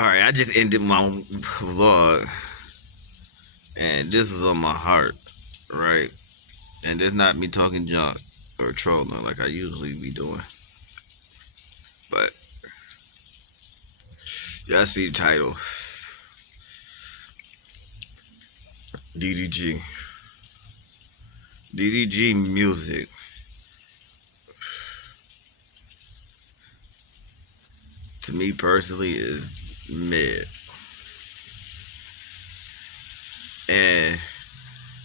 All right, I just ended my vlog, and this is on my heart, right? And it's not me talking junk or trolling like I usually be doing. But y'all see the title, DDG. DDG music. To me personally is mid. And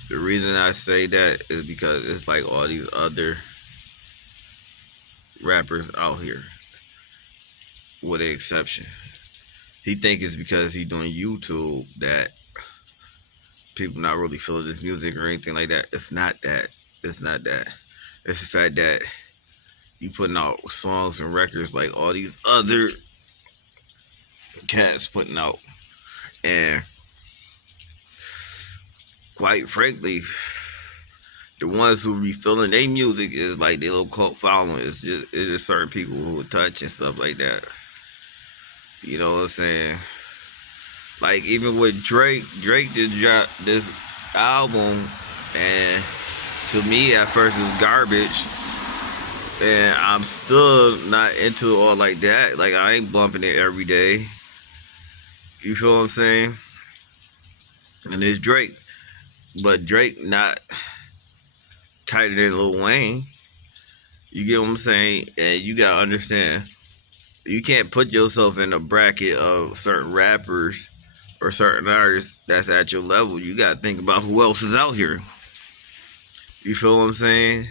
the reason I say that is because it's like all these other rappers out here, with an exception. He think it's because he doing YouTube that people not really feeling this music or anything like that. It's not that. It's not that. It's the fact that you putting out songs and records like all these other cats putting out. And quite frankly, the ones who be feeling their music is like their little cult following. It's just certain people who will touch and stuff like that. You know what I'm saying? Like even with Drake just dropped this album, and to me at first it was garbage, and I'm still not into it all like that. Like I ain't bumping it every day. You feel what I'm saying? And it's Drake, but Drake not tighter than Lil Wayne. You get what I'm saying? And you gotta understand, you can't put yourself in a bracket of certain rappers or certain artists that's at your level. You gotta think about who else is out here. You feel what I'm saying?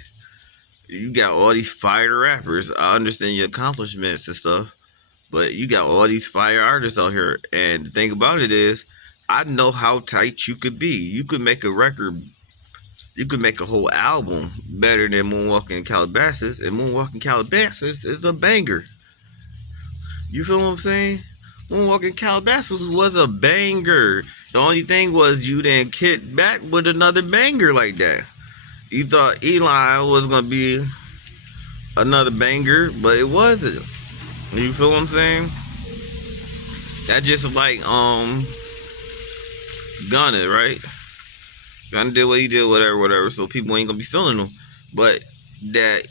You got all these fire rappers. I understand your accomplishments and stuff, but you got all these fire artists out here. And the thing about it is, I know how tight you could be. You could make a record, you could make a whole album better than Moonwalking in Calabasas, and Moonwalking Calabasas is a banger. You feel what I'm saying? Moonwalking Calabasas was a banger. The only thing was you didn't kick back with another banger like that. You thought Eli was gonna be another banger, but it wasn't. You feel what I'm saying? That just like Gunna, right? Gunna did what he did, whatever. So people ain't gonna be feeling him. But that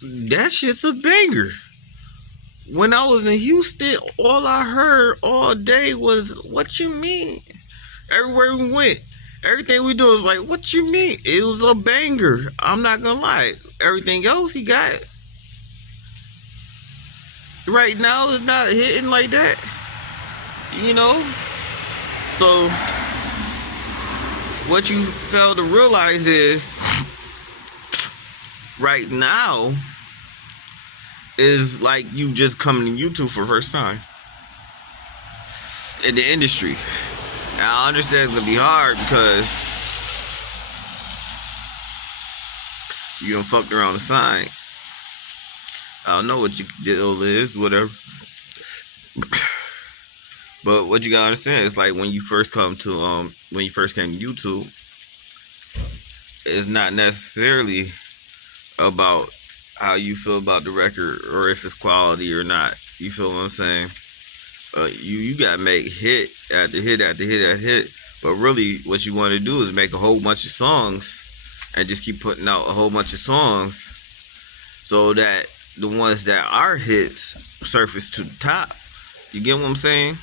that shit's a banger. When I was in Houston, all I heard all day was, "What you mean?" Everywhere we went, everything we do was like, "What you mean?" It was a banger. I'm not gonna lie. Everything else he got right now is not hitting like that. You know? So what you fail to realize is right now is like you just coming to YouTube for the first time in the industry. And I understand it's gonna be hard because you done fucked around the sign. I don't know what your deal is, whatever. But what you gotta understand is like when you first come to when you first came to YouTube, it's not necessarily about how you feel about the record or if it's quality or not. You feel what I'm saying? You gotta make hit after hit after hit after hit. But really, what you want to do is make a whole bunch of songs and just keep putting out a whole bunch of songs, so that the ones that are hits surface to the top. You get what I'm saying?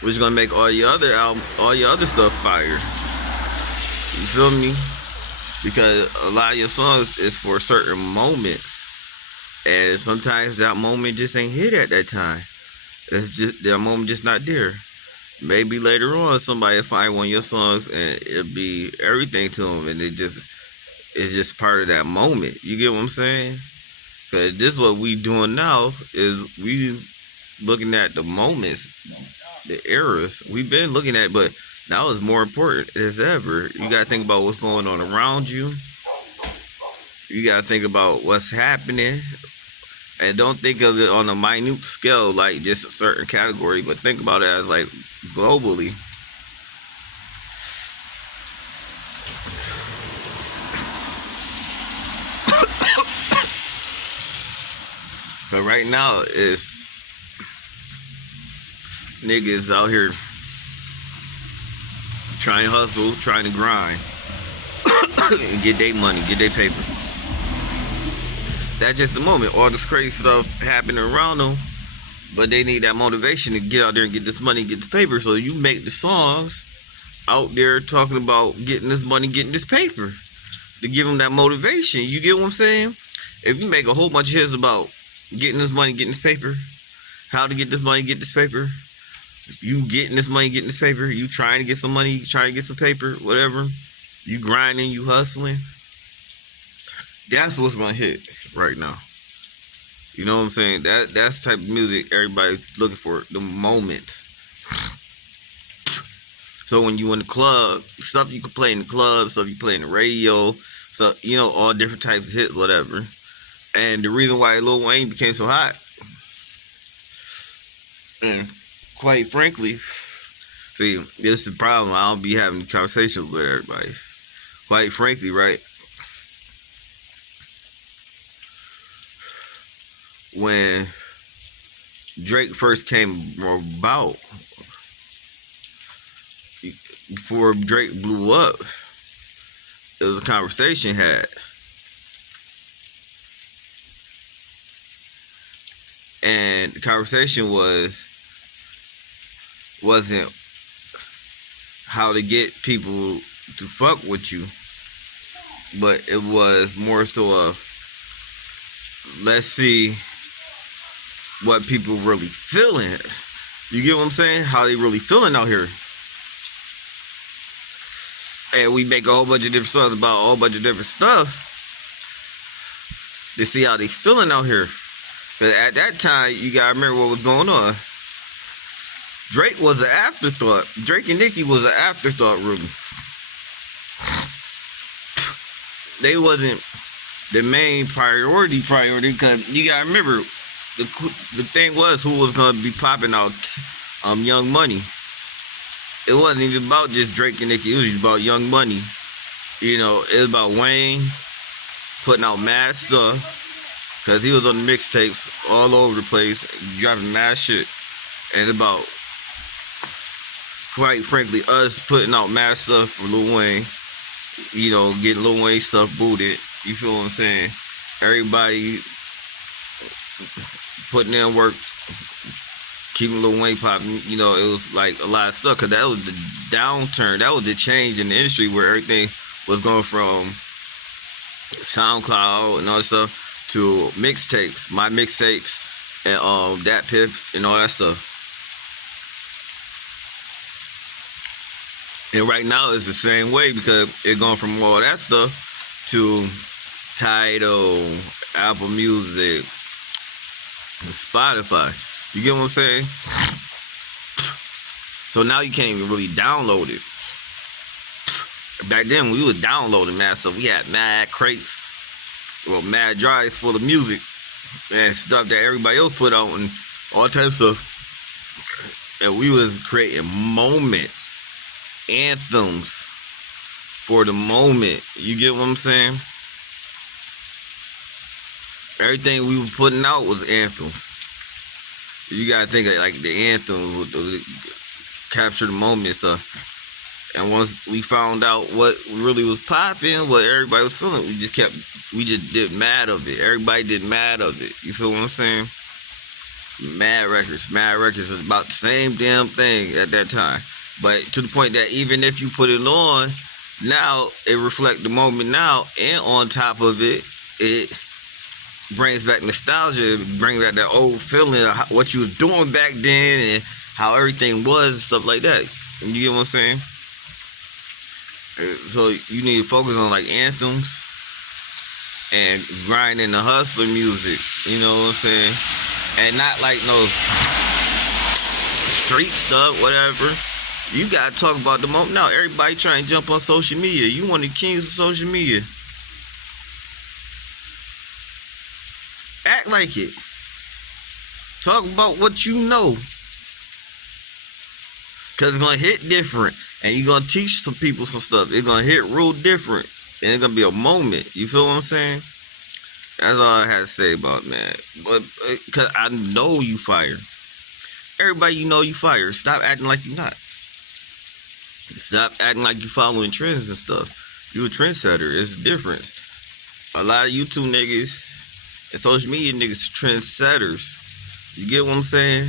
Which is gonna make all your other album, all your other stuff fire. You feel me? Because a lot of your songs is for certain moments, and sometimes that moment just ain't hit at that time. It's just that moment just not there. Maybe later on somebody will find one of your songs and it'll be everything to them, and it's just part of that moment. You get what I'm saying? Because this what we doing now is we looking at the moments, the eras we've been looking at, but now it's more important as ever. You gotta think about what's going on around you. You gotta think about what's happening, and don't think of it on a minute scale, like just a certain category, but think about it as like globally. But right now is niggas out here trying to hustle, trying to grind, and get their money, get their paper. That's just the moment. All this crazy stuff happening around them, but they need that motivation to get out there and get this money, get this paper. So you make the songs out there talking about getting this money, getting this paper, to give them that motivation. You get what I'm saying? If you make a whole bunch of hits about getting this money, getting this paper, how to get this money, get this paper, you getting this money, getting this paper, you trying to get some money, trying to get some paper, whatever, you grinding, you hustling, that's what's gonna hit right now. You know what I'm saying? That's the type of music everybody's looking for, the moments. So when you in the club, stuff you can play in the club, stuff you play in the radio, so you know, all different types of hits, whatever. And the reason why Lil Wayne became so hot, and quite frankly, see, this is the problem. I don't be having conversations with everybody. Quite frankly, right? When Drake first came about, before Drake blew up, it was a conversation had. And the conversation wasn't how to get people to fuck with you, but it was more so a, let's see what people really feeling. You get what I'm saying? How they really feeling out here. And we make a whole bunch of different songs about a whole bunch of different stuff to see how they feeling out here. Because at that time, you gotta remember what was going on. Drake was an afterthought. Drake and Nicki was an afterthought, really. They wasn't the main priority, because you gotta remember, the thing was who was gonna be popping out Young Money. It wasn't even about just Drake and Nicki, it was about Young Money. You know, it was about Wayne putting out mad stuff, because he was on the mixtapes all over the place, dropping mad shit. And about, quite frankly, us putting out mad stuff for Lil Wayne. You know, getting Lil Wayne stuff booted. You feel what I'm saying? Everybody putting in work, keeping Lil Wayne popping. You know, it was like a lot of stuff, because that was the downturn. That was the change in the industry, where everything was going from SoundCloud and all that stuff to mixtapes, my mixtapes, and Dat Piff and all that stuff. And right now it's the same way, because it's going from all that stuff to Tidal, Apple Music, and Spotify. You get what I'm saying? So now you can't even really download it. Back then, we was downloading mad stuff. We had mad crates, well, mad drives full of music and stuff that everybody else put out and all types of stuff. And we was creating moments, anthems for the moment. You get what I'm saying? Everything we were putting out was anthems. You gotta think of like the anthem would capture the moment and stuff. And once we found out what really was popping, what everybody was feeling, we just did mad of it. Everybody did mad of it. You feel what I'm saying? Mad Records was about the same damn thing at that time. But to the point that even if you put it on, now it reflects the moment now, and on top of it, it brings back nostalgia, brings back that old feeling of what you was doing back then and how everything was and stuff like that. You get what I'm saying? So you need to focus on like anthems and grinding the hustler music, you know what I'm saying? And not like no street stuff, whatever. You gotta talk about the moment. Now everybody trying to jump on social media. You one of the kings of social media. Act like it. Talk about what you know. Cause it's gonna hit different. And you're gonna teach some people some stuff. It's gonna hit real different. And it's gonna be a moment. You feel what I'm saying? That's all I had to say about man. But cause I know you fire. Everybody you know you fire. Stop acting like you not. Stop acting like you following trends and stuff. You a trendsetter. It's a difference. A lot of YouTube niggas and social media niggas trendsetters. You get what I'm saying?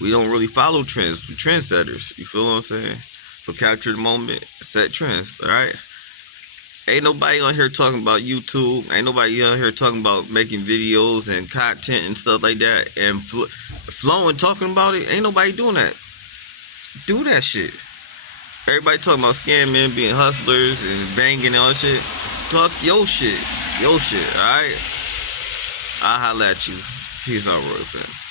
We don't really follow trends. We're trendsetters. You feel what I'm saying? So capture the moment, set trends. All right. Ain't nobody on here talking about YouTube. Ain't nobody on here talking about making videos and content and stuff like that. And flowing talking about it. Ain't nobody doing that. Do that shit. Everybody talking about scamming, being hustlers and banging and all that shit. Talk your shit. Your shit, alright? I'll holla at you. Peace out, Royal fans.